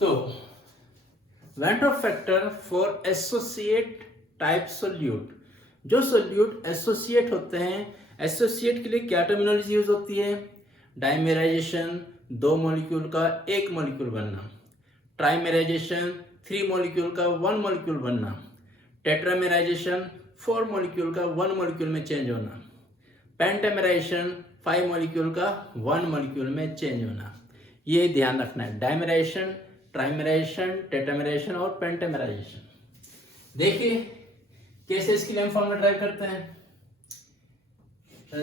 तो van Hoff factor for associate type solute, जो solute associate होते हैं, एसोसिएट के लिए क्या टर्मिनोलॉजी यूज होती है? डाइमेराइजेशन, 2 मॉलिक्यूल का 1 मॉलिक्यूल बनना। ट्राइमेराइजेशन, 3 मॉलिक्यूल का 1 मॉलिक्यूल बनना। टेट्रामेराइजेशन, 4 मॉलिक्यूल का 1 मॉलिक्यूल में चेंज होना। पेंटामेराइजेशन, 5 मॉलिक्यूल का 1 मॉलिक्यूल में चेंज होना। ये ध्यान रखना है, डाइमेराइजेशन, ट्राइमेराइजेशन, टेट्रामेराइजेशन और पेंटामेराइजेशन। देखिए कैसे इसके लिए हम फॉर्मूला ड्राइव करते हैं।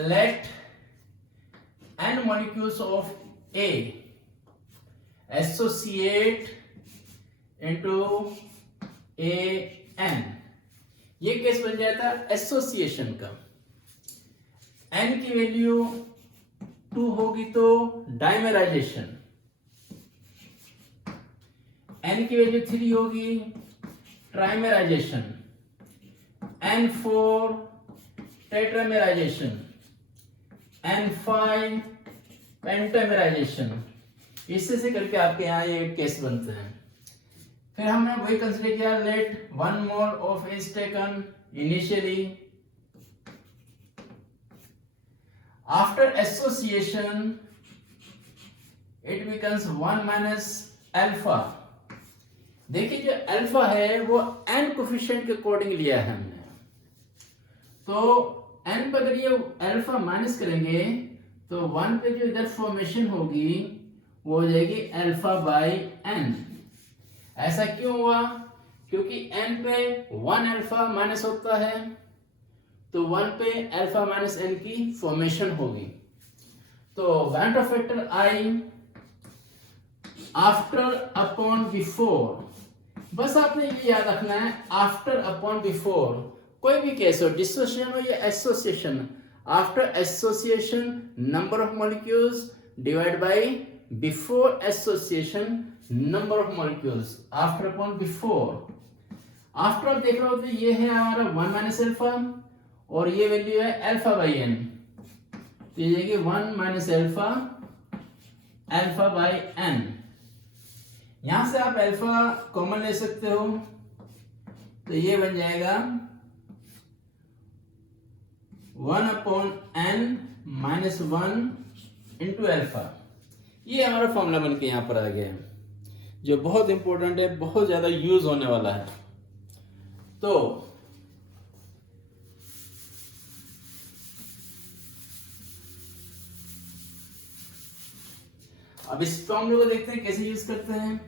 Let n molecules of A associate into AN, ये केस बन जाता है एसोसिएशन का। n की वैल्यू 2 होगी तो डाइमेराइजेशन, n की वैल्यू 3 होगी ट्राइमेराइजेशन, n4 टेट्रामेराइजेशन, N5 पेंटामेराइजेशन। इससे से करके आपके यहाँ ये केस बनते हैं। फिर हमने वही कंसीडर किया, let 1 mole of is taken initially, after association it becomes 1 minus alpha. देखिए जो अल्फा है वो n कोफिशिएंट के अकॉर्डिंग लिया है हमने, तो n पर अगर ये अल्फा माइनस करेंगे तो 1 पे जो इधर फॉर्मेशन होगी वो हो जाएगी अल्फा बाई n। ऐसा क्यों हुआ? क्योंकि n पे 1 अल्फा माइनस होता है, तो 1 पे अल्फा माइनस n की फॉर्मेशन होगी। तो van Hoff factor i after upon before, बस आपने ये याद रखना है, आफ्टर अपॉन बिफोर। कोई भी केस हो, डिसोसिएशन हो या association, after association number of molecules divide by before association number of molecules, after upon before. After आप देख रहे हो तो ये है हमारा 1 माइनस अल्फा और ये वैल्यू है अल्फा बाई n, तो ये जाएगी 1 minus alpha, alpha by n। यहां से आप अल्फा कॉमन ले सकते हो, तो ये बन जाएगा 1 upon n minus 1 into alpha. ये हमारा फॉर्मूला बन के यहां पर आ गया है, जो बहुत इंपॉर्टेंट है, बहुत ज्यादा यूज होने वाला है। तो अब इस फॉर्मूले को देखते हैं कैसे यूज करते हैं।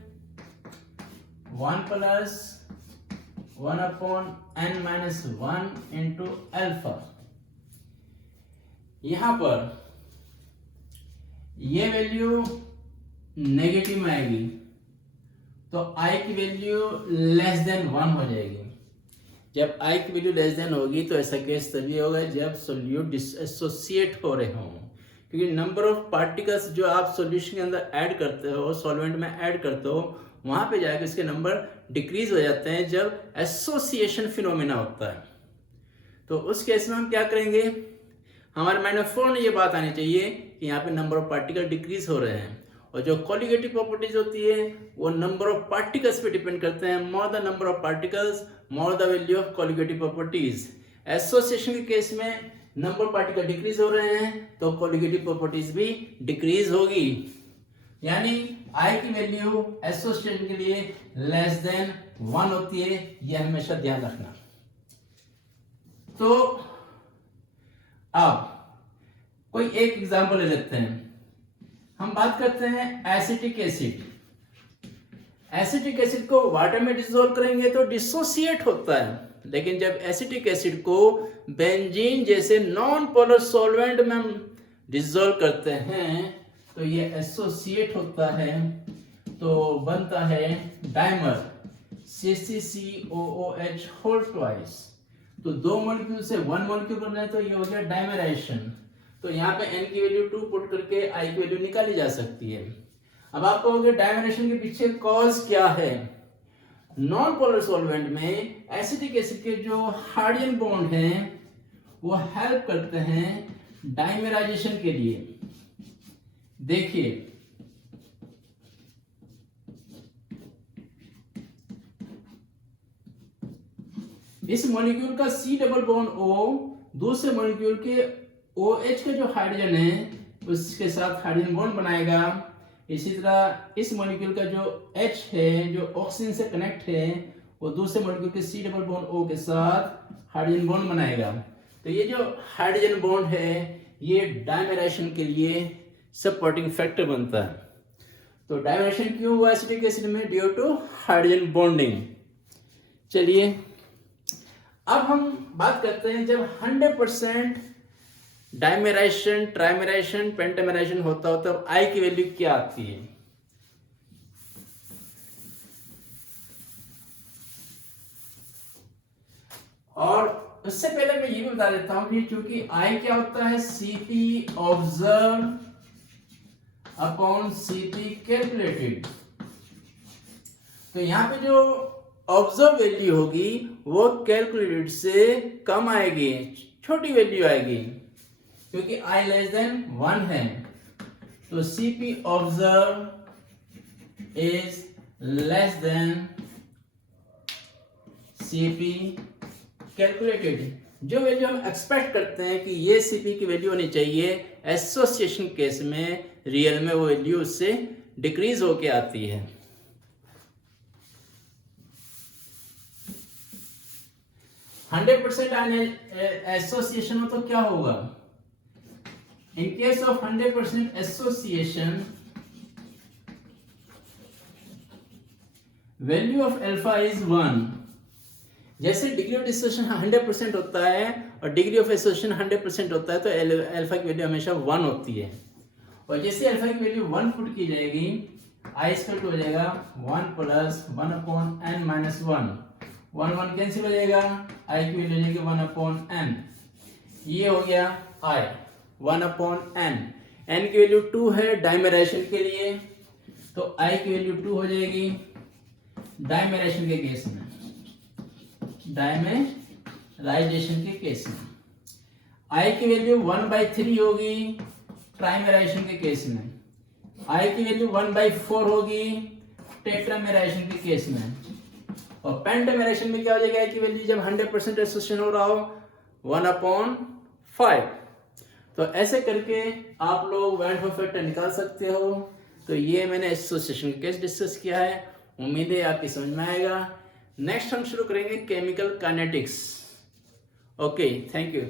1 plus 1 upon n minus 1 into alpha. यहां पर ये वैल्यू नेगेटिव में आएगी तो i की वैल्यू लेस देन 1 हो जाएगी। जब i की वैल्यू लेस देन होगी तो ऐसा केस तभी होगा जब सोल्यूट डिसोसिएट हो रहे हों, क्योंकि नंबर ऑफ पार्टिकल्स जो आप सॉल्यूशन के अंदर ऐड करते हो, सॉल्वेंट में ऐड करते हो, वहां पे जाकर इसके नंबर डिक्रीज हो जाते हैं जब एसोसिएशन फिनोमेना होता है। तो उस केस में हम क्या करेंगे, हमारे माइंड में फौरन ये बात आनी चाहिए कि यहाँ पे नंबर ऑफ पार्टिकल डिक्रीज हो रहे हैं, और जो कॉलिगेटिव प्रॉपर्टीज होती है वो नंबर ऑफ पार्टिकल्स पे डिपेंड करते हैं। More the number of particles more the value of colligative properties. Association के केस में नंबर ऑफ पार्टिकल डिक्रीज हो रहे हैं तो कॉलिगेटिव प्रॉपर्टीज भी डिक्रीज होगी, यानी i की वैल्यू एसोसिएशन के लिए लेस देन 1 होती है, यह हमेशा ध्यान रखना। तो अब कोई एक एग्जांपल ले लेते हैं। हम बात करते हैं एसिटिक एसिड। एसिटिक एसिड को वाटर में डिसॉल्व करेंगे तो डिसोसिएट होता है, लेकिन जब एसिटिक एसिड को बेंजीन जैसे नॉन पोलर सॉल्वेंट में हम डिसॉल्व करते हैं तो ये एसोसिएट होता है, तो बनता है डाइमर CCCOOH होल ट्वाइस। तो 2 मॉलिक्यूल से 1 मॉलिक्यूल बन रहा है तो ये हो गया डाइमेराइजेशन। तो यहाँ पे n की वैल्यू 2 पुट करके i की वैल्यू निकाली जा सकती है। अब आप कहोगे डाइमेराइजेशन के पीछे कॉज क्या है? नॉन पोलर सॉल्वेंट में एसिटिक एसिड के जो हाइड्रोजन बॉन्ड हैं वो हेल्प करते हैं डाइमेराइजेशन के लिए। देखिए इस मॉलिक्यूल का C डबल बॉन्ड O दूसरे मॉलिक्यूल के OH का जो हाइड्रोजन है उसके साथ हाइड्रोजन बॉन्ड बनाएगा। इसी तरह इस मॉलिक्यूल का जो H है जो ऑक्सीजन से कनेक्ट है वो दूसरे मॉलिक्यूल के C डबल बॉन्ड O के साथ हाइड्रोजन बॉन्ड बनाएगा। तो ये जो हाइड्रोजन बॉन्ड है ये डायमेराइजेशन के लिए सपोर्टिंग फैक्टर बनता है। तो डायमेराइजेशन क्यों हुआ एसिटिक एसिड में? Due to hydrogen bonding. चलिए अब हम बात करते हैं जब 100% डायमेराइजेशन, ट्राइमेराइजेशन, पेंटामेराइजेशन होता हो तब I की वैल्यू क्या आती है? और उससे पहले मैं ये भी बता देता हूं कि चूंकि I क्या होता है Cp observe upon Cp calculated, तो यहाँ पे जो ऑब्जर्व वैल्यू होगी वो कैलकुलेटेड से कम आएगी, छोटी वैल्यू आएगी क्योंकि I लेस देन 1 है। तो Cp observe is less than Cp calculated. जो वैल्यू हम एक्सपेक्ट करते हैं कि ये Cp की वैल्यू होनी चाहिए, एसोसिएशन केस में रियल में वो वैल्यू उससे डिक्रीज होके आती है। हंड्रेड % एसोसिएशन हो तो क्या होगा? In case of 100% association value of alpha is 1। जैसे डिग्री ऑफ डिसोसिएशन 100% होता है और डिग्री ऑफ एसोसिएशन 100% होता है तो अल्फा की वैल्यू हमेशा 1 होती है। और जैसे अल्फा की वैल्यू 1 पुट की जाएगी I स्क्वायर हो जाएगा 1 plus 1 upon n minus 1, 1 cancel हो जाएगा, I की वैल्यू हो जाएगी 1 अपॉन n। ये हो गया I 1 अपॉन n। n की वैल्यू 2 है डायमेराइजेशन के लिए, तो I की वैल्यू 2 हो जाएगी डायमेराइजेशन के केस में, डायमेराइजेशन के केस में। I की वैल्यू 1/3 होगी ट्राइमेराइजेशन के केस में, I की वैल्यू 1/4 होगी टेट्रामेराइजेशन के केस में, और पेंटामेराइजेशन में क्या हो जाएगा? I की वैल्यू जब 100% एसोसिएशन हो रहा हो 1/5। तो ऐसे करके आप लोग वैन हॉफ फैक्टर निकाल सकते हो। तो ये मैंने एसोसिएशन का केस डिस्कस किया है, उम्मीद है आपकी समझ में आएगा। नेक्स्ट हम शुरू करेंगे chemical kinetics. Okay, thank you.